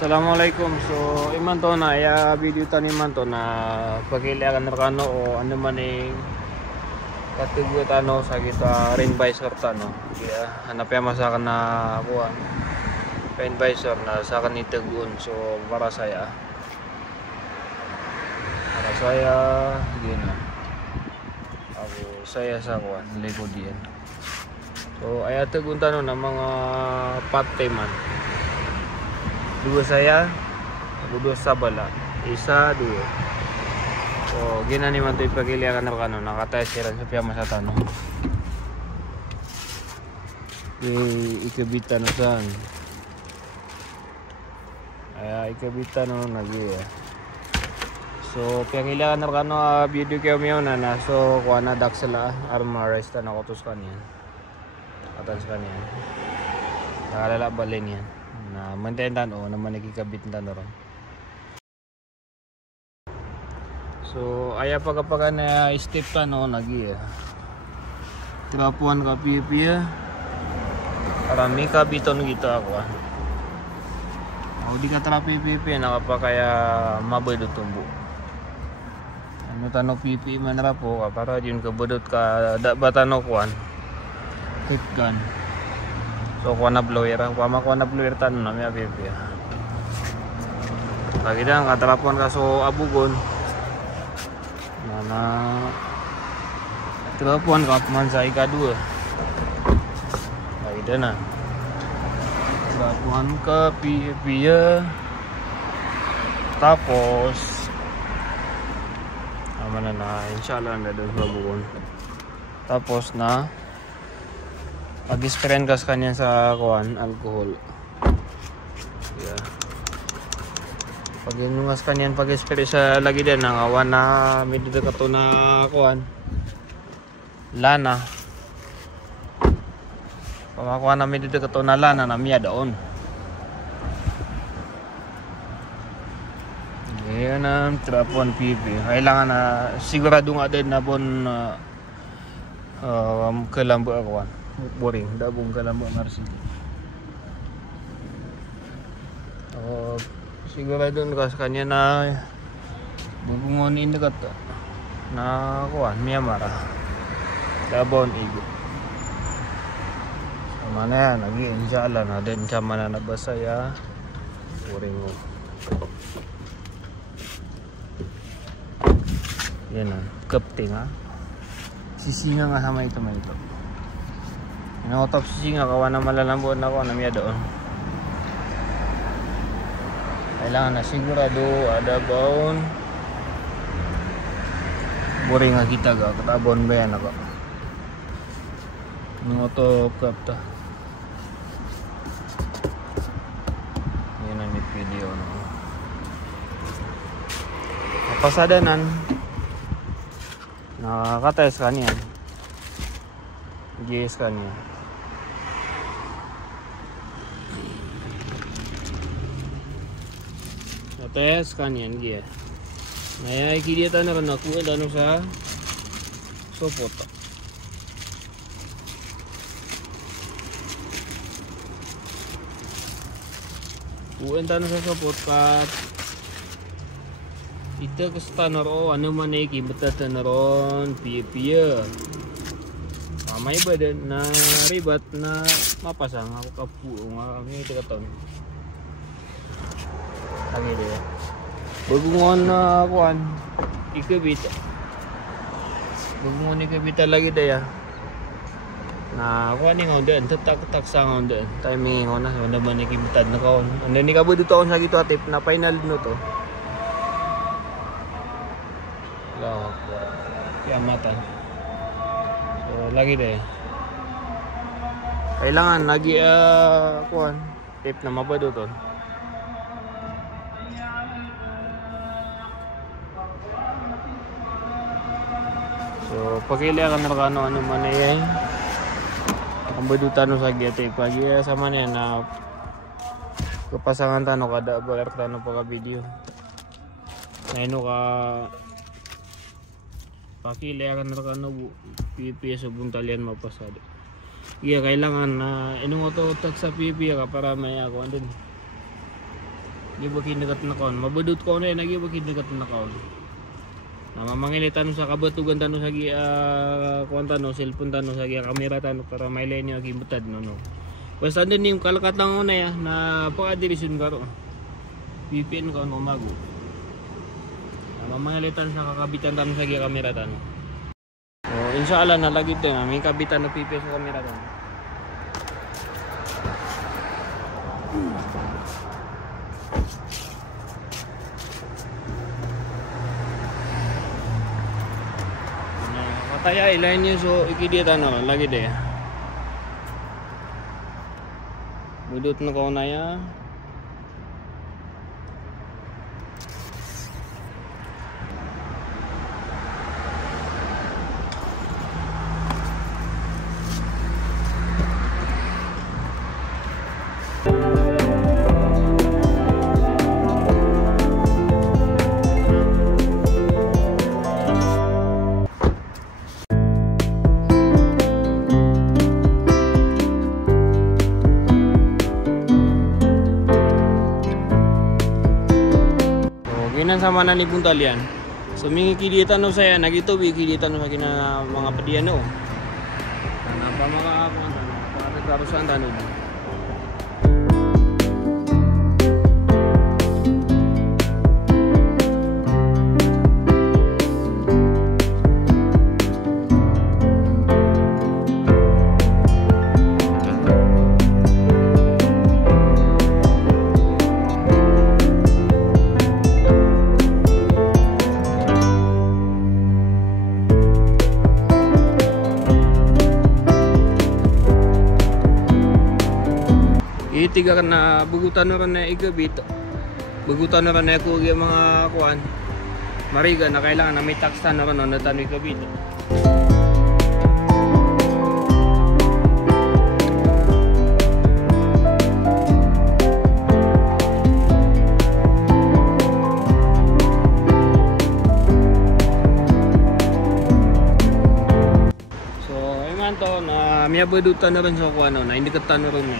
Assalamualaikum. So iman to na ya video taniman to na pagiliakan rekano o ano man kategory tano sa kita rain visor tano. Ya hanap ya masakan na kuan. Rain visor na sa kanita tegun. So para saya gini. Saya sa kuan likod diyan. So aya tegun tano na mga pateman. Dua saya, dua sabala, isa dua. So gina ni man to ipagiliakan na kano nakatay siran sa piyama sa tanong. Ikabita na saan. Ay ikabita no nagi. So pagiliakan na kano video kayo miyo na so kuha na daksela armorist na kutos kanyan. Atans kanyan. Nakalala balin yan. Na mantendan o naman nagkikabit na ron. So aya pagkapaga na step tano nagi trapuan ka pipiya arami kabiton gitu ako di ka trapi pipi nakapakaya mabedo tumbo ano tano pipi man rapo para yun kabudot ka da batano kuan tutkan. So kuha na blower, kuha na blower tan na may pipi. Lagi dah katalapon ka so abugon. Mana telepon ka man sa ika-2. Lagi dah na. Telepon ke pipi ya. Tapos mana na insyaallah ada sa abugon. Tapos na pag-sprayan kas kanya sa kuan alcohol. Yeah. Pag inumas kanya pag-spray sa lagi din ang awan na medyo kato na kuan lana. Pamakuha na medyo kato na lana na miya daon. Yan ang trapon pipi. Kailangan na sigurado nga din na bon kelambu kuan. Boring, dabong kalambang narsi. Sigurado ka sa kanya na bubungonin dekat na kuan Myanmar. Dabon igo. Mana ya lagi insyaallah na din sama na nabasa ya. Boring mo. Yan na, kapting ha. Sisinga nga sama ito man ito. Autopsy nga kawan na malalambot na ako na miya doon. Kailangan na sigurado ada baon. Boring nga kita ga katabon ba yan ako. Ng autopsy ta. Yan ang video no. Pasadanan. Nakakates kaniyan. Yes kaniya. Tes kanyan dia. Naya iki dia tanah kan aku danu sa sopot. Uan tanah sa sopot kat. Ita kestanaro anu man iki betataneron piye-piye. May badan na ribat na mapasang ako kapu ngami katon. Lagi dia. Begungon na kuan ikabit. Begungon ikabit lagi dia. Na kuan ni ngondan tetak-tetak sang ngondan. Timing ngona na man ikibitad na kaon. Anda ni kabud taon sa gitu atip na final no to. Lah. Kiamatan. So lagi deh. Kailangan lagi kuan tape na mabado to. So pagiliakan na kano ano man ay ang badutan no sa gete pagi sama niya na kapasangan tano kada bagar tano pagka video. Na ino ka pakiliakan na kano pipi sa buntalian mapasado. Iya kailangan na inong auto tag sa pipi ka para may ako andun. Gibag hinagat na kaon. Mabudot ko na nagibag hinagat na kaon. Na mamangilitan sa kabatugan tano sa gi kuan tano cellphone tano sa gi kamera tano para may line yung gibutad no. Basta din yung kalakat lang una ya na paka-division karo. VPN ka no mago. Na mamangilitan sa kakabitan tano sa gi kamera tano. So inshallah nalagid din may kabitan na PPS sa kamera tano. Kaya ilain niyo so ikidi tano lagi deh. Budut na ko na ya. Sama na ni Puntalian. So mingi kidita no saya nagito bi kidita no sa kina mga padiyan no. Ano pa makakakuan para karusan tanod. Tiga na bugutan na rin na igabit. Bugutan na rin na ako yung mga kuan. Mariga na kailangan na may taxan na rin na tanong igabit. So, ayun man to na may abudutan na rin sa kuan na indikatan na rin na